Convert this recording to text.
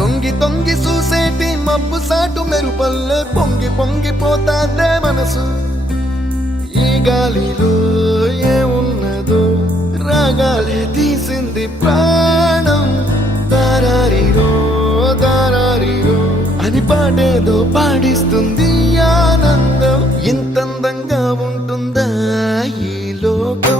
తొంగి తొంగి చూసేటి మబ్బు సాటు మెరుపల్లే పొంగి పొంగి పోతాదే మనసు. ఈ గాలిలో ఏమున్నదో రాగాలే తీసింది ప్రాణం. దారారిరో దారారిరో అని పాడేదో పాడిస్తుంది ఆనందం. ఇంతందంగా ఉంటుందా ఈ లోకం?